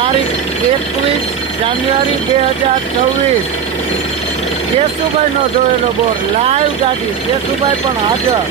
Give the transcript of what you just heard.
તારીખ 21 જાન્યુઆરી 2024 કેશુભાઈનો જોયેલો બોર લાઈવ ગાડી કેશુભાઈ પણ હાજર।